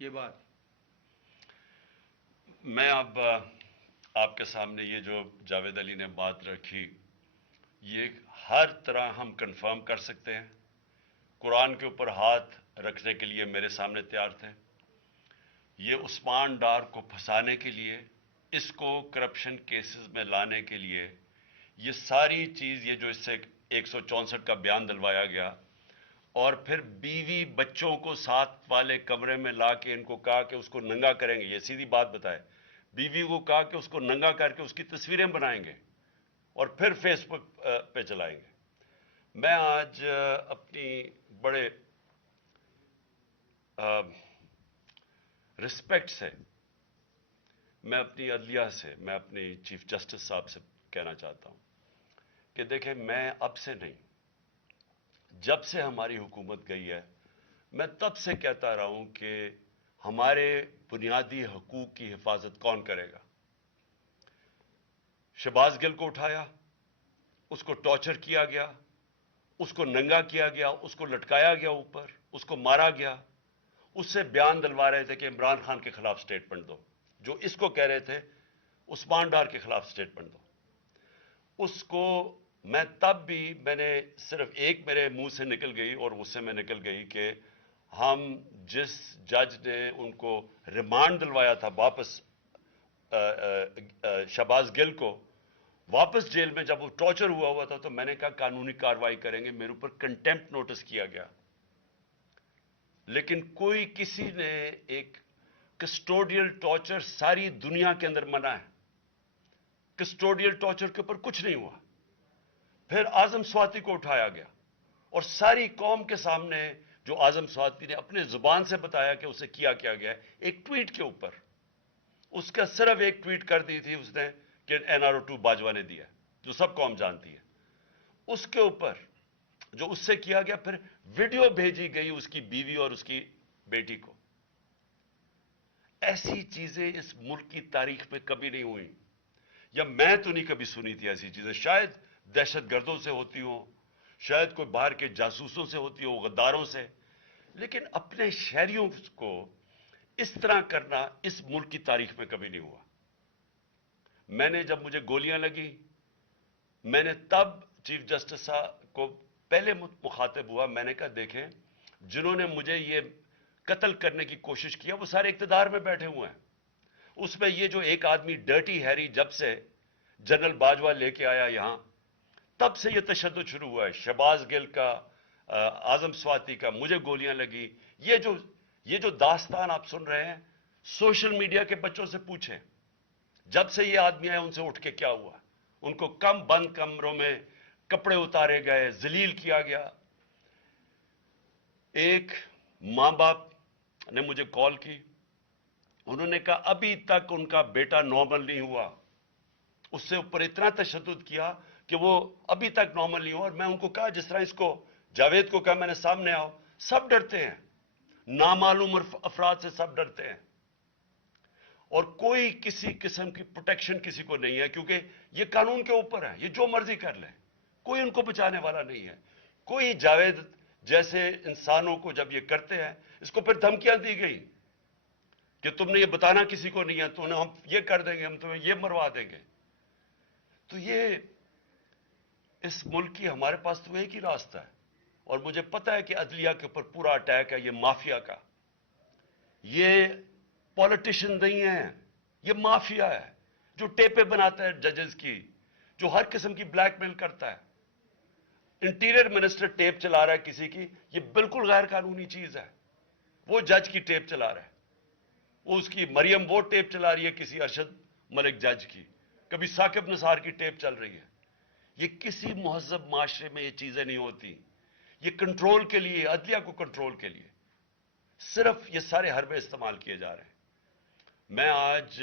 یہ بات؟ میں اب آپ کے سامنے یہ جو جاوید علی نے بات رکھی، یہ ہر طرح ہم کنفرم کر سکتے ہیں. قرآن کے اوپر ہاتھ رکھنے کے لیے میرے سامنے تیار تھے. یہ عثمان ڈار کو پھنسانے کے لیے، اس کو کرپشن کیسز میں لانے کے لیے، یہ ساری چیز، یہ جو اس سے 164 کا بیان دلوایا گیا، اور پھر بیوی بچوں کو ساتھ والے کمرے میں لا کے ان کو کہا کہ اس کو ننگا کریں گے. یہ سیدھی بات بتائے، بیوی کو کہا کہ اس کو ننگا کر کے اس کی تصویریں بنائیں گے اور پھر فیس بک پہ چلائیں گے. میں آج اپنی بڑے رسپیکٹ سے، میں اپنی عدلیہ سے، میں اپنی چیف جسٹس صاحب سے کہنا چاہتا ہوں کہ دیکھیں، میں اب سے نہیں، جب سے ہماری حکومت گئی ہے، میں تب سے کہتا رہا ہوں کہ ہمارے بنیادی حقوق کی حفاظت کون کرے گا. شہباز گل کو اٹھایا، اس کو ٹارچر کیا گیا، اس کو ننگا کیا گیا، اس کو لٹکایا گیا اوپر، اس کو مارا گیا. اس سے بیان دلوا رہے تھے کہ عمران خان کے خلاف سٹیٹمنٹ دو، جو اس کو کہہ رہے تھے عثمان ڈار کے خلاف سٹیٹمنٹ دو. اس کو میں تب بھی، میں نے صرف ایک میرے منہ سے نکل گئی اور غصے میں نکل گئی کہ ہم جس جج نے ان کو ریمانڈ دلوایا تھا واپس، شہباز گل کو واپس جیل میں، جب وہ ٹارچر ہوا تھا، تو میں نے کہا قانونی کارروائی کریں گے. میرے اوپر کنٹیمپٹ نوٹس کیا گیا، لیکن کوئی کسی نے ایک کسٹوڈیل ٹارچر ساری دنیا کے اندر منع ہے. کسٹوڈیل ٹارچر کے اوپر کچھ نہیں ہوا. پھر اعظم سواتی کو اٹھایا گیا اور ساری قوم کے سامنے جو اعظم سواتی نے اپنے زبان سے بتایا کہ اسے کیا گیا ہے، ایک ٹویٹ کے اوپر، اس کا صرف ایک ٹویٹ کر دی تھی اس نے کہ NRO2 باجوہ نے دیا، جو سب قوم جانتی ہے. اس کے اوپر جو اس سے کیا گیا، پھر ویڈیو بھیجی گئی اس کی بیوی اور اس کی بیٹی کو. ایسی چیزیں اس ملک کی تاریخ میں کبھی نہیں ہوئی، یا میں تو نہیں کبھی سنی تھی ایسی چیزیں. شاید دہشت گردوں سے ہوتی ہوں، شاید کوئی باہر کے جاسوسوں سے ہوتی ہو، غداروں سے، لیکن اپنے شہریوں کو اس طرح کرنا اس ملک کی تاریخ میں کبھی نہیں ہوا. میں نے، جب مجھے گولیاں لگی، میں نے تب چیف جسٹس صاحب کو پہلے مخاطب ہوا. میں نے کہا دیکھیں، جنہوں نے مجھے یہ قتل کرنے کی کوشش کیا وہ سارے اقتدار میں بیٹھے ہوئے ہیں. اس میں یہ جو ایک آدمی ڈرٹی ہیری جب سے جنرل باجوہ لے کے آیا یہاں، تب سے یہ تشدد شروع ہوا ہے. شہباز گل کا، اعظم سواتی کا، مجھے گولیاں لگی. یہ جو داستان آپ سن رہے ہیں، سوشل میڈیا کے بچوں سے پوچھیں، جب سے یہ آدمی آئے ان سے اٹھ کے کیا ہوا. ان کو بند کمروں میں کپڑے اتارے گئے، ذلیل کیا گیا. ایک ماں باپ نے مجھے کال کی، انہوں نے کہا ابھی تک ان کا بیٹا نارمل نہیں ہوا. اس سے اوپر اتنا تشدد کیا کہ وہ ابھی تک نارمل نہیں ہوا. اور میں ان کو کہا، جس طرح اس کو جاوید کو کہا میں نے سامنے آؤ، سب ڈرتے ہیں، نامعلوم افراد سے سب ڈرتے ہیں، اور کوئی کسی قسم کی پروٹیکشن کسی کو نہیں ہے، کیونکہ یہ قانون کے اوپر ہے، یہ جو مرضی کر لیں، کوئی ان کو بچانے والا نہیں ہے. کوئی جاوید جیسے انسانوں کو جب یہ کرتے ہیں، اس کو پھر دھمکیاں دی گئی کہ تم نے یہ بتانا کسی کو نہیں ہے، تو ہم یہ کر دیں گے، ہم تمہیں یہ مروا دیں گے. تو یہ اس ملک کی، ہمارے پاس تو ایک ہی راستہ ہے، اور مجھے پتہ ہے کہ عدلیہ کے اوپر پورا اٹیک ہے، یہ مافیا کا. یہ پولیٹیشن نہیں ہے، یہ مافیا ہے جو ٹیپیں بناتا ہے ججز کی، جو ہر قسم کی بلیک میل کرتا ہے. انٹیریئر منسٹر ٹیپ چلا رہا ہے کسی کی، یہ بالکل غیر قانونی چیز ہے. وہ جج کی ٹیپ چلا رہا ہے، وہ اس کی مریم وہ ٹیپ چلا رہی ہے کسی ارشد ملک جج کی، کبھی ثاقب نثار کی ٹیپ چل رہی ہے. یہ کسی مہذب معاشرے میں یہ چیزیں نہیں ہوتی. یہ کنٹرول کے لیے، عدلیہ کو کنٹرول کے لیے صرف یہ سارے حربے استعمال کیے جا رہے ہیں. میں آج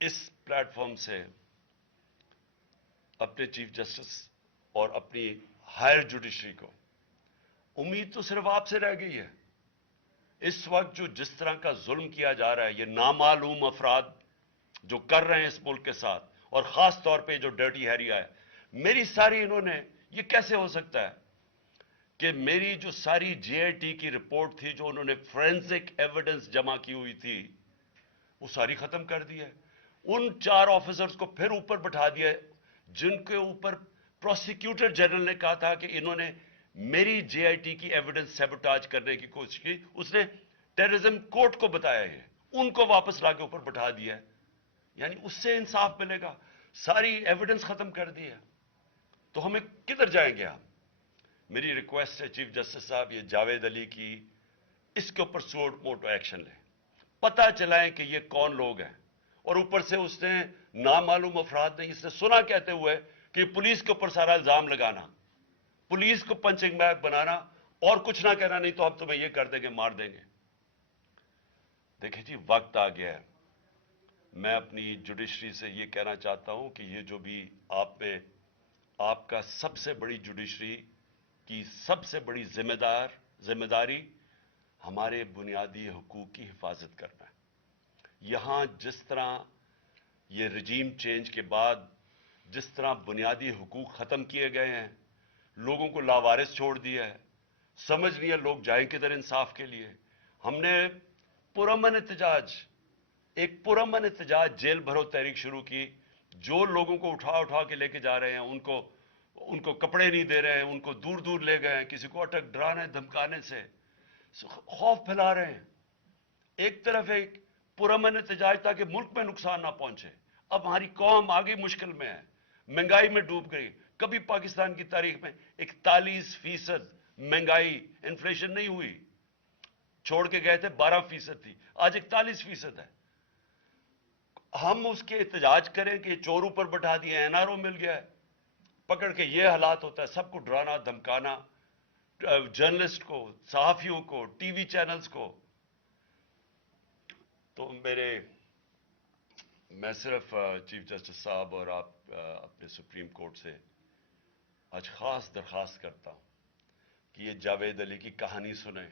اس پلیٹ فارم سے اپنے چیف جسٹس اور اپنی ہائر جوڈیشری کو، امید تو صرف آپ سے رہ گئی ہے. اس وقت جو جس طرح کا ظلم کیا جا رہا ہے، یہ نامعلوم افراد جو کر رہے ہیں اس ملک کے ساتھ، اور خاص طور پہ جو ڈرٹی ہیری ہے، میری ساری انہوں نے، یہ کیسے ہو سکتا ہے کہ میری جو ساری جے آئی ٹی کی رپورٹ تھی جو انہوں نے فورینسک ایویڈنس جمع کی ہوئی تھی وہ ساری ختم کر دی ہے. ان 4 آفیسرز کو پھر اوپر بٹھا دیا ہے جن کے اوپر پروسیکیوٹر جنرل نے کہا تھا کہ انہوں نے میری جے آئی ٹی کی ایویڈنس سیبوٹاج کرنے کی کوشش کی. اس نے ٹیررزم کورٹ کو بتایا ہے, ان کو واپس لا کے اوپر بٹھا دیا ہے. یعنی اس سے انصاف ملے گا, ساری ایویڈنس ختم کر دی ہے. تو ہمیں کدھر جائیں گے ہم؟ میری ریکویسٹ ہے چیف جسٹس صاحب, یہ جاوید علی کی اس کے اوپر سوٹ موٹو ایکشن لیں, پتہ چلائیں کہ یہ کون لوگ ہیں. اور اوپر سے اس نے نامعلوم افراد نے اس نے سنا کہتے ہوئے کہ پولیس کے اوپر سارا الزام لگانا, پولیس کو پنچنگ بیگ بنانا اور کچھ نہ کہنا, نہیں تو ہم تمہیں یہ کر دیں گے, مار دیں گے. دیکھیں جی وقت آ گیا ہے. میں اپنی جوڈیشری سے یہ کہنا چاہتا ہوں کہ یہ جو بھی آپ کا سب سے بڑی جوڈیشری کی سب سے بڑی ذمہ داری ہمارے بنیادی حقوق کی حفاظت کرنا ہے. یہاں جس طرح یہ رجیم چینج کے بعد جس طرح بنیادی حقوق ختم کیے گئے ہیں, لوگوں کو لاوارث چھوڑ دیا ہے, سمجھ نہیں ہے لوگ جائیں کدھر انصاف کے لیے. ہم نے ایک پرامن احتجاج جیل بھرو تحریک شروع کی. جو لوگوں کو اٹھا کے لے کے جا رہے ہیں ان کو کپڑے نہیں دے رہے ہیں, ان کو دور دور لے گئے ہیں, کسی کو اٹک ڈرانے دھمکانے سے خوف پھیلا رہے ہیں. ایک طرف ایک پرامن احتجاج تاکہ ملک میں نقصان نہ پہنچے. اب ہماری قوم آگے مشکل میں ہے, مہنگائی میں ڈوب گئی. کبھی پاکستان کی تاریخ میں 41% مہنگائی انفلیشن نہیں ہوئی, چھوڑ کے گئے تھے 12% تھی, آج 41% ہے. ہم اس کے احتجاج کریں کہ چور اوپر بٹھا دیے, این آر او مل گیا ہے, پکڑ کے یہ حالات ہوتا ہے, سب کو ڈرانا دھمکانا, جرنلسٹ کو, صحافیوں کو, ٹی وی چینلز کو. تو میں صرف چیف جسٹس صاحب اور آپ اپنے سپریم کورٹ سے آج خاص درخواست کرتا ہوں کہ یہ جاوید علی کی کہانی سنیں,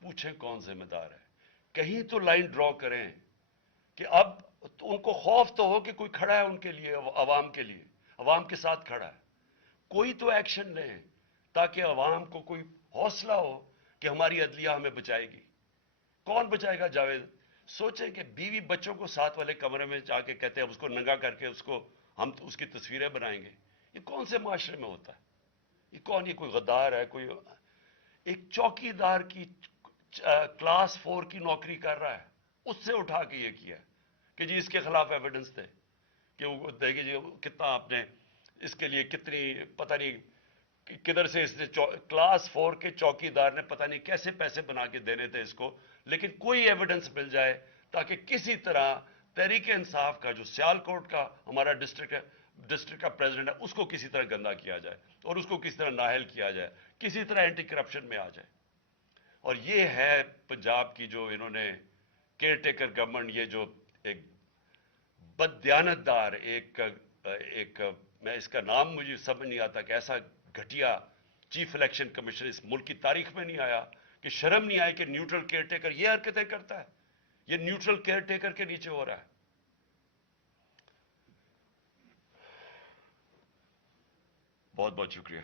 پوچھیں کون ذمہ دار ہے, کہیں تو لائن ڈرا کریں کہ اب ان کو خوف تو ہو کہ کوئی کھڑا ہے ان کے لیے, عوام کے لیے, عوام کے ساتھ کھڑا ہے. کوئی تو ایکشن لیں تاکہ عوام کو کوئی حوصلہ ہو کہ ہماری عدلیہ ہمیں بچائے گی. کون بچائے گا جاوید؟ سوچیں کہ بیوی بچوں کو ساتھ والے کمرے میں جا کے کہتے ہیں اس کو ننگا کر کے ہم اس کی تصویریں بنائیں گے. یہ کون سے معاشرے میں ہوتا ہے؟ یہ کون, یہ کوئی غدار ہے؟ کوئی ایک چوکی دار کی کلاس 4 کی نوکری کر رہا ہے, اس سے اٹھا کے یہ کیا کہ جی اس کے خلاف ایویڈنس دے, کہ وہ دیکھیں جی کتنا آپ نے اس کے لیے کتنی پتہ نہیں کدھر سے اس نے کلاس 4 کے چوکی دار نے پتہ نہیں کیسے پیسے بنا کے دینے تھے اس کو, لیکن کوئی ایویڈنس مل جائے تاکہ کسی طرح تحریک انصاف کا جو سیالکوٹ کا ہمارا ڈسٹرکٹ کا پریزیڈنٹ ہے اس کو کسی طرح گندا کیا جائے اور اس کو کسی طرح نااہل کیا جائے, کسی طرح اینٹی کرپشن میں آ جائے. اور یہ ہے پنجاب کی جو انہوں نے کیئر ٹیکر گورنمنٹ, یہ جو ایک بددیانتدار ایک میں اس کا نام مجھے سمجھ نہیں آتا کہ ایسا گھٹیا چیف الیکشن کمیشن اس ملک کی تاریخ میں نہیں آیا کہ شرم نہیں آئی کہ نیوٹرل کیئر ٹیکر یہ حرکتیں کرتا ہے. یہ نیوٹرل کیئر ٹیکر کے نیچے ہو رہا ہے. بہت بہت شکریہ.